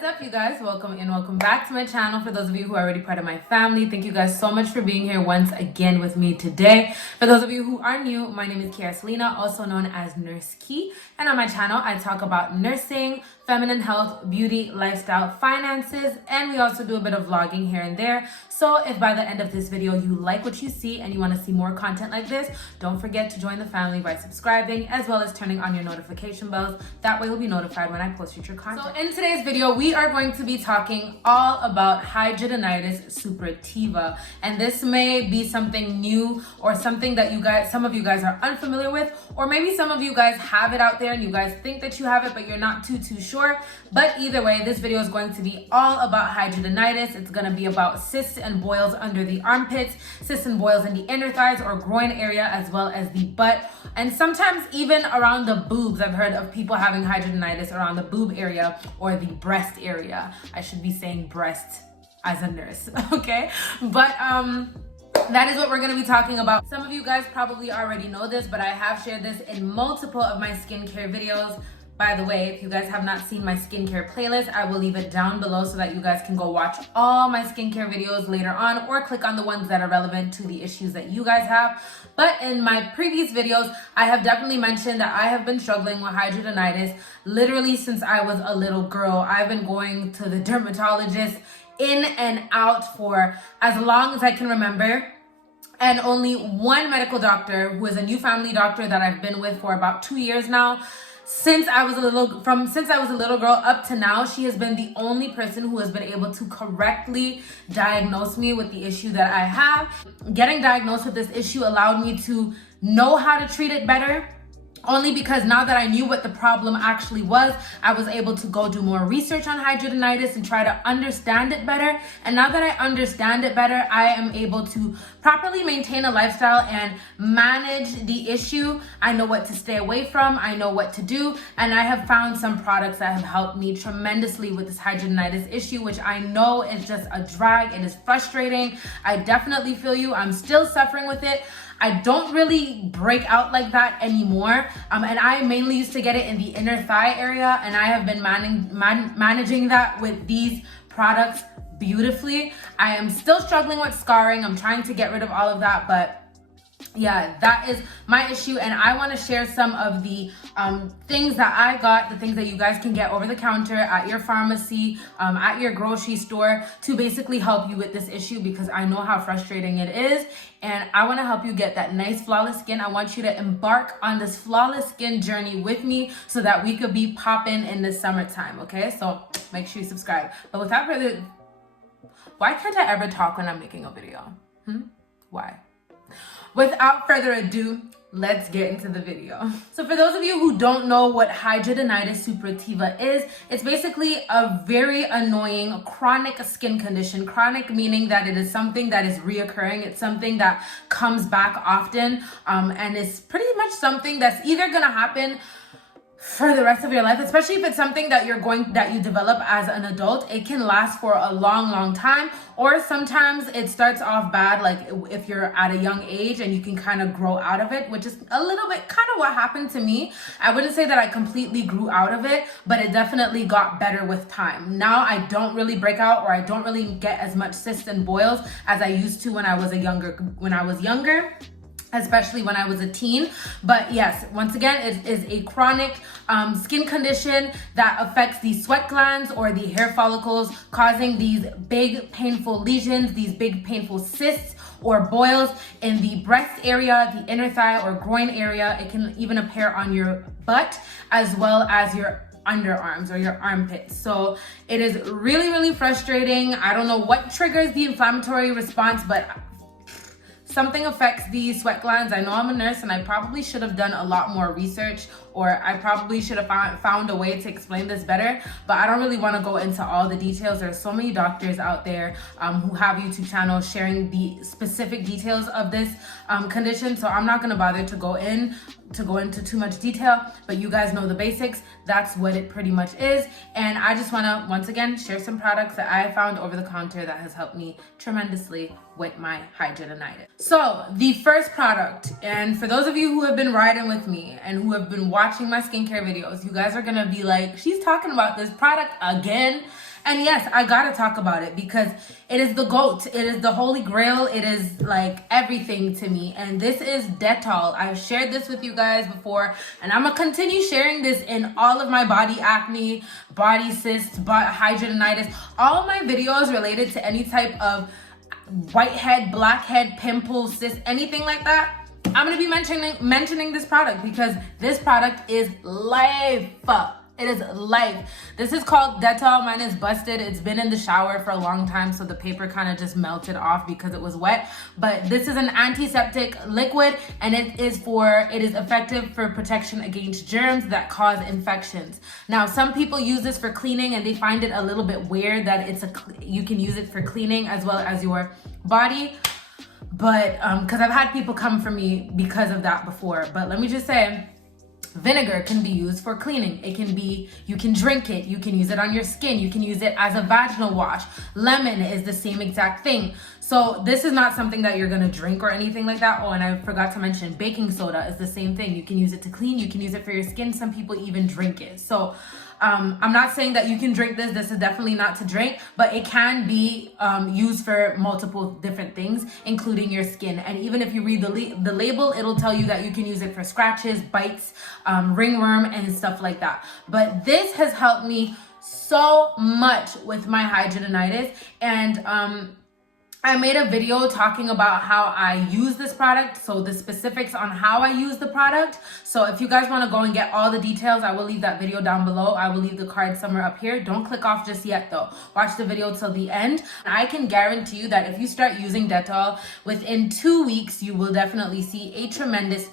is up, you guys? Welcome and welcome back to my channel. For those of you who are already part of my family, thank you guys so much for being here once again with me today. For those of you who are new, my name is Kiara Selena, also known as Nurse Key, and on my channel I talk about nursing, feminine health, beauty, lifestyle, finances, and we also do a bit of vlogging here and there. So if by the end of this video you like what you see and you want to see more content like this, don't forget to join the family by subscribing as well as turning on your notification bells. That way you'll be notified when I post future content. So in today's video, we are going to be talking all about hidradenitis suppurativa, and this may be something new or something that some of you guys are unfamiliar with, or maybe some of you guys have it out there and you guys think that you have it but you're not too sure. But either way, this video is going to be all about hidradenitis. It's going to be about cysts and boils under the armpits, cysts and boils in the inner thighs or groin area, as well as the butt, and sometimes even around the boobs. I've heard of people having hidradenitis around the boob area or the breast area. I should be saying breast as a nurse, okay? But that is what we're going to be talking about. Some of you guys probably already know this, but I have shared this in multiple of my skincare videos. By the way, if you guys have not seen my skincare playlist, I will leave it down below so that you guys can go watch all my skincare videos later on, or click on the ones that are relevant to the issues that you guys have. But in my previous videos, I have definitely mentioned that I have been struggling with hidradenitis literally since I was a little girl. I've been going to the dermatologist in and out for as long as I can remember. And only one medical doctor, who is a new family doctor that I've been with for about 2 years now, since I was a little girl up to now, she has been the only person who has been able to correctly diagnose me with the issue that I have. Getting diagnosed with this issue allowed me to know how to treat it better. Only because now that I knew what the problem actually was, I was able to go do more research on hidradenitis and try to understand it better. And now that I understand it better, I am able to properly maintain a lifestyle and manage the issue. I know what to stay away from, I know what to do, and I have found some products that have helped me tremendously with this hidradenitis issue, which I know is just a drag. It is frustrating. I definitely feel you. I'm still suffering with it. I don't really break out like that anymore. And I mainly used to get it in the inner thigh area, and I have been managing that with these products beautifully. I am still struggling with scarring. I'm trying to get rid of all of that, but yeah, that is my issue. And I want to share some of the things that I got, the things that you guys can get over the counter at your pharmacy, at your grocery store, to basically help you with this issue, because I know how frustrating it is. And I want to help you get that nice flawless skin. I want you to embark on this flawless skin journey with me so that we could be popping in the summertime, okay? So make sure you subscribe. But without further, why can't I ever talk when I'm making a video? Why? Without further ado, let's get into the video. So for those of you who don't know what hidradenitis suppurativa is, it's basically a very annoying chronic skin condition. Chronic meaning that it is something that is reoccurring. It's something that comes back often, and it's pretty much something that's either gonna happen for the rest of your life, especially if it's something that you develop as an adult. It can last for a long time, or sometimes it starts off bad, like if you're at a young age and you can kind of grow out of it, which is a little bit kind of what happened to me. I wouldn't say that I completely grew out of it, but it definitely got better with time. Now I don't really break out, or I don't really get as much cysts and boils as I used to when I was younger, especially when I was a teen. But yes, once again, it is a chronic skin condition that affects the sweat glands or the hair follicles, causing these big painful lesions, these big painful cysts or boils in the breast area, the inner thigh or groin area. It can even appear on your butt as well as your underarms or your armpits. So it is really frustrating. I don't know what triggers the inflammatory response, but something affects the sweat glands. I know I'm a nurse and I probably should have done a lot more research, or I probably should have found a way to explain this better, but I don't really want to go into all the details. There's so many doctors out there who have YouTube channels sharing the specific details of this condition, so I'm not going to bother to go into too much detail, but you guys know the basics. That's what it pretty much is. And I just want to once again share some products that I found over the counter that has helped me tremendously with my hidradenitis. So the first product, and for those of you who have been riding with me and who have been watching my skincare videos, you guys are gonna be like, she's talking about this product again. And yes, I gotta talk about it because it is the GOAT. It is the holy grail. It is like everything to me. And this is Dettol. I've shared this with you guys before, and I'm gonna continue sharing this in all of my body acne, body cysts, hidradenitis, all of my videos related to any type of whitehead, blackhead, pimples, cysts, anything like that. I'm gonna be mentioning this product because this product is life. It is life. This is called Dettol. Mine is busted. It's been in the shower for a long time, so the paper kind of just melted off because it was wet. But this is an antiseptic liquid, and it is effective for protection against germs that cause infections. Now, some people use this for cleaning, and they find it a little bit weird that you can use it for cleaning as well as your body. But because I've had people come for me because of that before. But let me just say, vinegar can be used for cleaning. You can drink it, you can use it on your skin, you can use it as a vaginal wash. Lemon is the same exact thing. So this is not something that you're gonna drink or anything like that. Oh, and I forgot to mention, baking soda is the same thing. You can use it to clean, you can use it for your skin. Some people even drink it. So I'm not saying that you can drink this. This is definitely not to drink, but it can be used for multiple different things, including your skin. And even if you read the label, it'll tell you that you can use it for scratches, bites, ringworm, and stuff like that. But this has helped me so much with my hidradenitis. And I made a video talking about how I use this product, so the specifics on how I use the product. So if you guys want to go and get all the details, I will leave that video down below. I will leave the card somewhere up here. Don't click off just yet though. Watch the video till the end. I can guarantee you that if you start using Dettol, within 2 weeks, you will definitely see a tremendous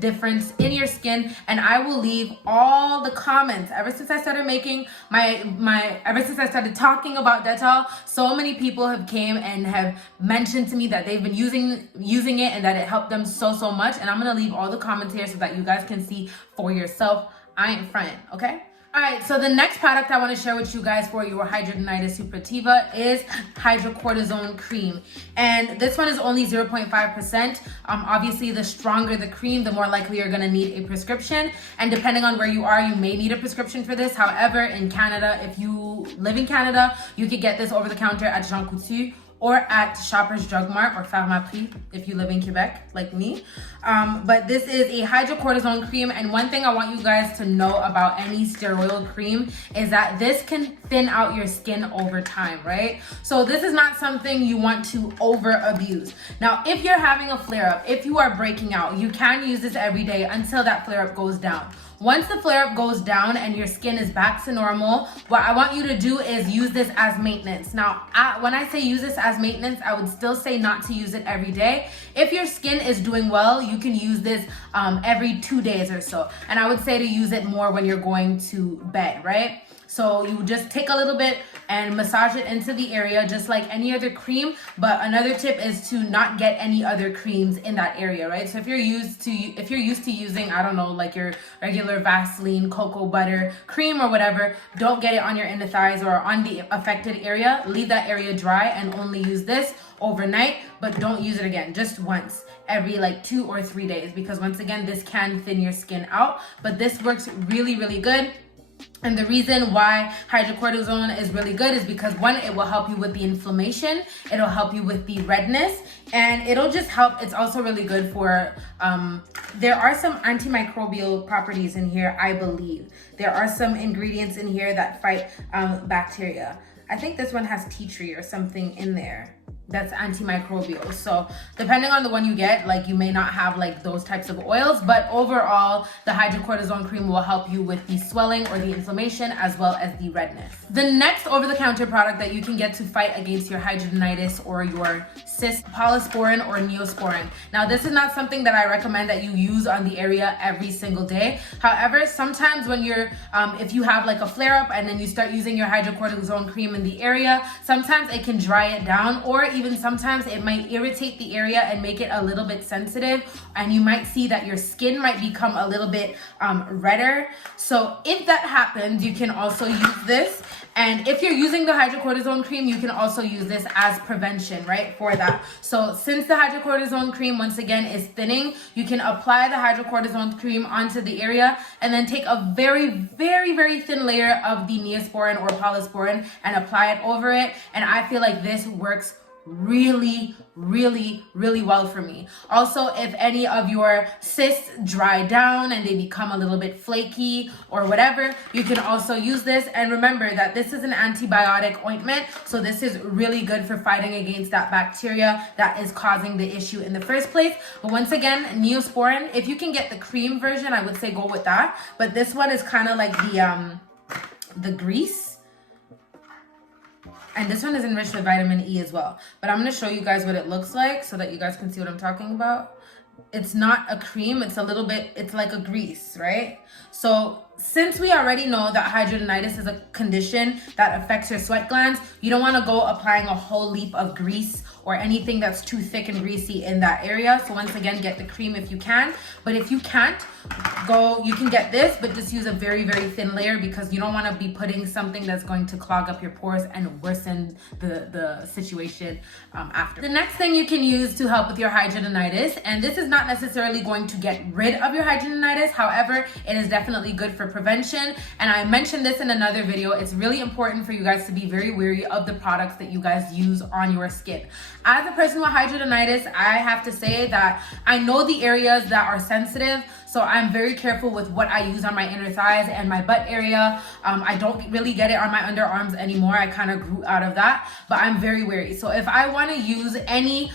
difference in your skin. And I will leave all the comments. Ever since I started making ever since I started talking about Dettol, so many people have came and have mentioned to me that they've been using it and that it helped them so much. And I'm gonna leave all the comments here so that you guys can see for yourself. I ain't fronting, okay? All right, so the next product I want to share with you guys for your hidradenitis suppurativa is hydrocortisone cream. And this one is only 0.5%. Obviously, the stronger the cream, the more likely you're going to need a prescription. And depending on where you are, you may need a prescription for this. However, in Canada, if you live in Canada, you could get this over the counter at Jean Coutu or at Shoppers Drug Mart or Pharmaprix if you live in Quebec like me. But this is a hydrocortisone cream, and one thing I want you guys to know about any steroidal cream is that this can thin out your skin over time, right? So this is not something you want to over abuse. Now, if you're having a flare-up, if you are breaking out, you can use this every day until that flare-up goes down. Once the flare-up goes down and your skin is back to normal, what I want you to do is use this as maintenance. Now, when I say use this as maintenance, I would still say not to use it every day. If your skin is doing well, you can use this every 2 days or so. And I would say to use it more when you're going to bed, right? So you just take a little bit and massage it into the area just like any other cream. But another tip is to not get any other creams in that area, right? So if you're used to using, I don't know, like your regular Vaseline, cocoa butter cream or whatever, don't get it on your inner thighs or on the affected area. Leave that area dry and only use this overnight, but don't use it again, just once every like 2 or 3 days, because once again, this can thin your skin out. But this works really good. And the reason why hydrocortisone is really good is because, one, it will help you with the inflammation, it'll help you with the redness, and it'll just help. It's also really good for, there are some antimicrobial properties in here, I believe. There are some ingredients in here that fight bacteria. I think this one has tea tree or something in there that's antimicrobial. So depending on the one you get, like you may not have like those types of oils, but overall the hydrocortisone cream will help you with the swelling or the inflammation as well as the redness. The next over-the-counter product that you can get to fight against your hidradenitis or your cyst, polysporin or neosporin. Now, this is not something that I recommend that you use on the area every single day. However, sometimes when you're if you have like a flare-up and then you start using your hydrocortisone cream in the area, sometimes it can dry it down, or even even sometimes it might irritate the area and make it a little bit sensitive, and you might see that your skin might become a little bit redder. So if that happens, you can also use this. And if you're using the hydrocortisone cream, you can also use this as prevention, right, for that. So since the hydrocortisone cream, once again, is thinning, you can apply the hydrocortisone cream onto the area and then take a very, very, very thin layer of the Neosporin or Polysporin and apply it over it. And I feel like this works really, really, really well for me. Also, if any of your cysts dry down and they become a little bit flaky or whatever, you can also use this. And remember that this is an antibiotic ointment, so this is really good for fighting against that bacteria that is causing the issue in the first place. But once again, Neosporin, if you can get the cream version, I would say go with that. But this one is kind of like the grease. And this one is enriched with vitamin E as well. But I'm going to show you guys what it looks like so that you guys can see what I'm talking about. It's not a cream. It's a little bit, it's like a grease, right? So since we already know that hidradenitis is a condition that affects your sweat glands, you don't want to go applying a whole leap of grease or anything that's too thick and greasy in that area. So once again, get the cream if you can. But if you can't, you can get this, but just use a very, very thin layer, because you don't want to be putting something that's going to clog up your pores and worsen the situation after. The next thing you can use to help with your hidradenitis, and this is not necessarily going to get rid of your hidradenitis, however, it is definitely good for prevention. And I mentioned this in another video. It's really important for you guys to be very wary of the products that you guys use on your skin. As a person with hidradenitis, I have to say that I know the areas that are sensitive, so I'm very careful with what I use on my inner thighs and my butt area. I don't really get it on my underarms anymore. I kind of grew out of that, but I'm very wary. So if I want to use any,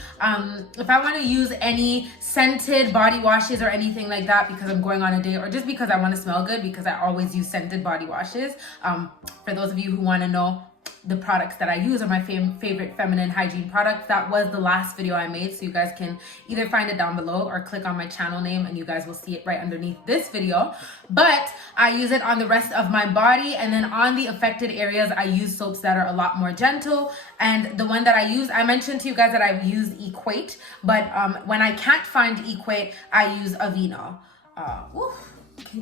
scented body washes or anything like that, because I'm going on a date or just because I want to smell good, because I always use scented body washes. For those of you who want to know, the products that I use are my favorite feminine hygiene products. That was the last video I made, so you guys can either find it down below or click on my channel name and you guys will see it right underneath this video. But I use it on the rest of my body, and then on the affected areas I use soaps that are a lot more gentle. And the one that I use, I mentioned to you guys that I use Equate, but when I can't find Equate, I use Aveeno.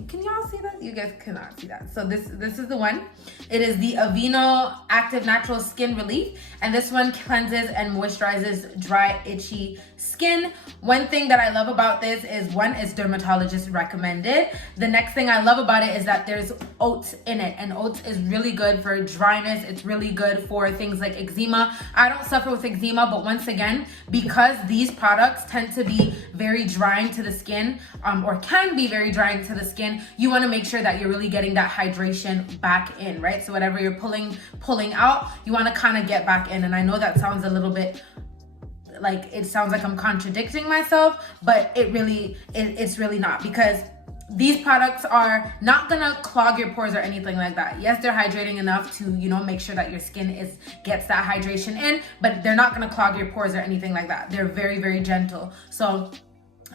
Can y'all see that? You guys cannot see that. So this is the one. It is the Aveeno Active Natural Skin Relief, and this one cleanses and moisturizes dry, itchy skin. One thing that I love about this is, one, is dermatologist recommended. The next thing I love about it is that there's oats in it, and oats is really good for dryness. It's really good for things like eczema. I don't suffer with eczema, but once again, because these products tend to be very drying to the skin, or can be very drying to the skin, you want to make sure that you're really getting that hydration back in, right? So whatever you're pulling out, you want to kind of get back in. And I know that sounds a little bit like, it sounds like I'm contradicting myself, but it's really not, because these products are not gonna clog your pores or anything like that. Yes, they're hydrating enough to, make sure that your skin gets that hydration in, but they're not gonna clog your pores or anything like that. They're very, very gentle. So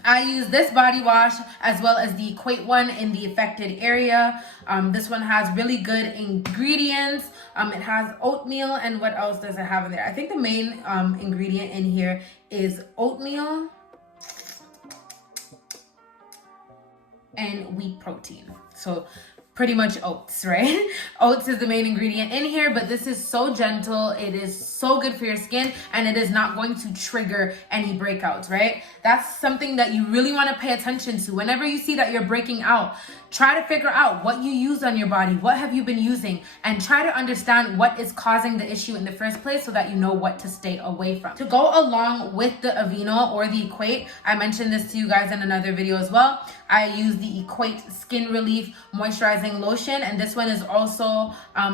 I use this body wash as well as the Equate one in the affected area. This one has really good ingredients. It has oatmeal, and what else does it have in there? I think the main ingredient in here is oatmeal and wheat protein. So pretty much oats, right? Oats is the main ingredient in here, but this is so gentle. It is so good for your skin, and it is not going to trigger any breakouts, right? That's something that you really want to pay attention to. Whenever you see that you're breaking out, try to figure out what you use on your body. What have you been using? And try to understand what is causing the issue in the first place so that you know what to stay away from. To go along with the Aveeno or the Equate, I mentioned this to you guys in another video as well. I use the Equate Skin Relief Moisturizing Lotion, and this one is also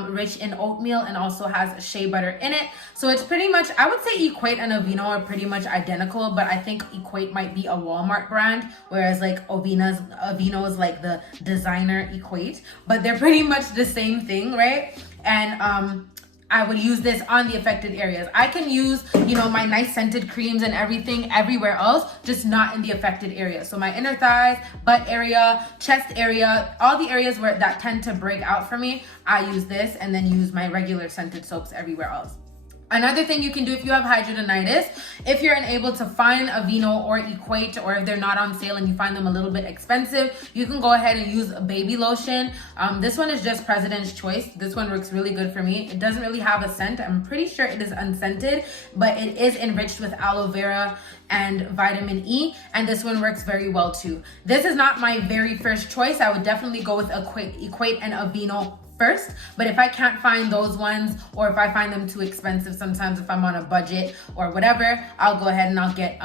rich in oatmeal and also has shea butter in it. So it's pretty much, I would say Equate and Aveeno are pretty much identical, but I think Equate might be a Walmart brand, whereas like Aveeno is like the designer Equate, but they're pretty much the same thing, right? And I would use this on the affected areas. I can use, my nice scented creams and everything everywhere else, just not in the affected areas. So my inner thighs, butt area, chest area, all the areas that tend to break out for me, I use this, and then use my regular scented soaps everywhere else. Another thing you can do if you have hidradenitis, if you're unable to find Aveeno or Equate, or if they're not on sale and you find them a little bit expensive, you can go ahead and use a baby lotion. This one is just President's Choice. This one works really good for me. It doesn't really have a scent. I'm pretty sure it is unscented, but it is enriched with aloe vera and vitamin E, and this one works very well too. This is not my very first choice. I would definitely go with Equate and Aveeno first, but if I can't find those ones, or if I find them too expensive, sometimes if I'm on a budget or whatever, I'll go ahead and I'll get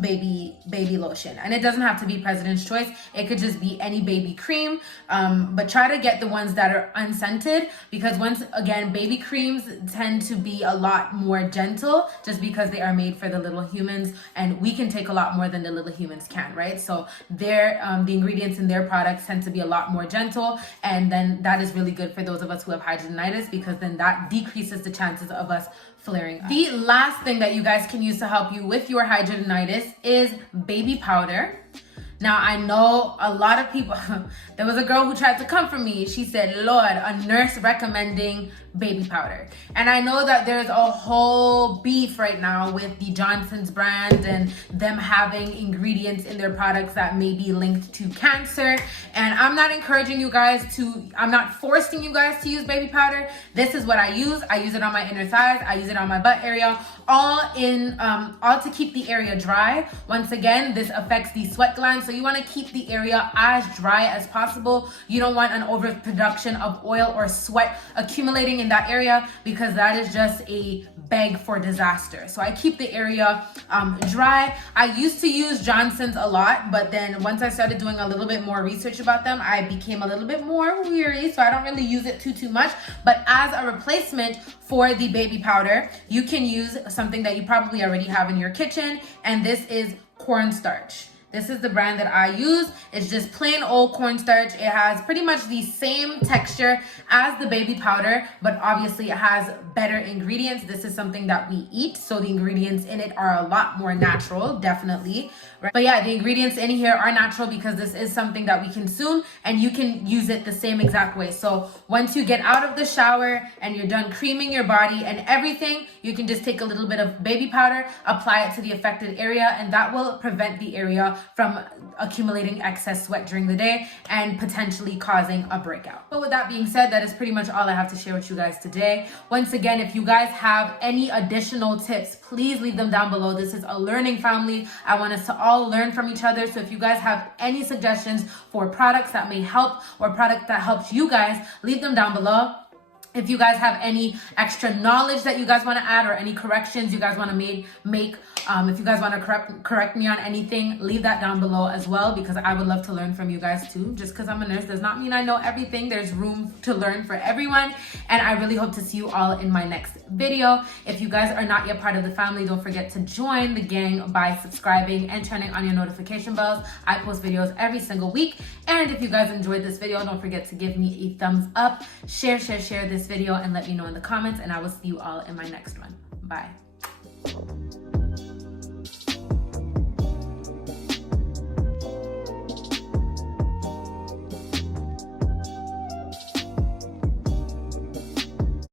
baby lotion. And it doesn't have to be President's Choice. It could just be any baby cream, but try to get the ones that are unscented, because once again, baby creams tend to be a lot more gentle just because they are made for the little humans, and we can take a lot more than the little humans can, right? So their the ingredients in their products tend to be a lot more gentle, and then that is really good for those of us who have hidradenitis, because then that decreases the chances of us flaring up. The last thing that you guys can use to help you with your hidradenitis is baby powder. Now, I know a lot of people, there was a girl who tried to come for me. She said, Lord, a nurse recommending baby powder. And I know that there's a whole beef right now with the Johnson's brand and them having ingredients in their products that may be linked to cancer. And I'm not encouraging you guys to, I'm not forcing you guys to use baby powder. This is what I use. I use it on my inner thighs. I use it on my butt area, all to keep the area dry. Once again, this affects the sweat glands. So you want to keep the area as dry as possible. You don't want an overproduction of oil or sweat accumulating in that area, because that is just a beg for disaster. So I keep the area dry. I used to use Johnson's a lot, but then once I started doing a little bit more research about them, I became a little bit more weary, so I don't really use it too much. But as a replacement for the baby powder, you can use something that you probably already have in your kitchen, and this is cornstarch. This is the brand that I use. It's just plain old cornstarch. It has pretty much the same texture as the baby powder, but obviously it has better ingredients. This is something that we eat, so the ingredients in it are a lot more natural, definitely. Right? But yeah, the ingredients in here are natural because this is something that we consume, and you can use it the same exact way. So once you get out of the shower and you're done creaming your body and everything, you can just take a little bit of baby powder, apply it to the affected area, and that will prevent the area from accumulating excess sweat during the day and potentially causing a breakout. But with that being said, that is pretty much all I have to share with you guys today. Once again, if you guys have any additional tips, please leave them down below. This is a learning family. I want us to all learn from each other. So if you guys have any suggestions for products that may help, or product that helps you guys, leave them down below. If you guys have any extra knowledge that you guys want to add, or any corrections you guys want to make, if you guys want to correct me on anything, leave that down below as well, because I would love to learn from you guys too. Just because I'm a nurse does not mean I know everything. There's room to learn for everyone, and I really hope to see you all in my next video. If you guys are not yet part of the family, don't forget to join the gang by subscribing and turning on your notification bells. I post videos every single week, and if you guys enjoyed this video, don't forget to give me a thumbs up, share this video, and let me know in the comments, and I will see you all in my next one. Bye.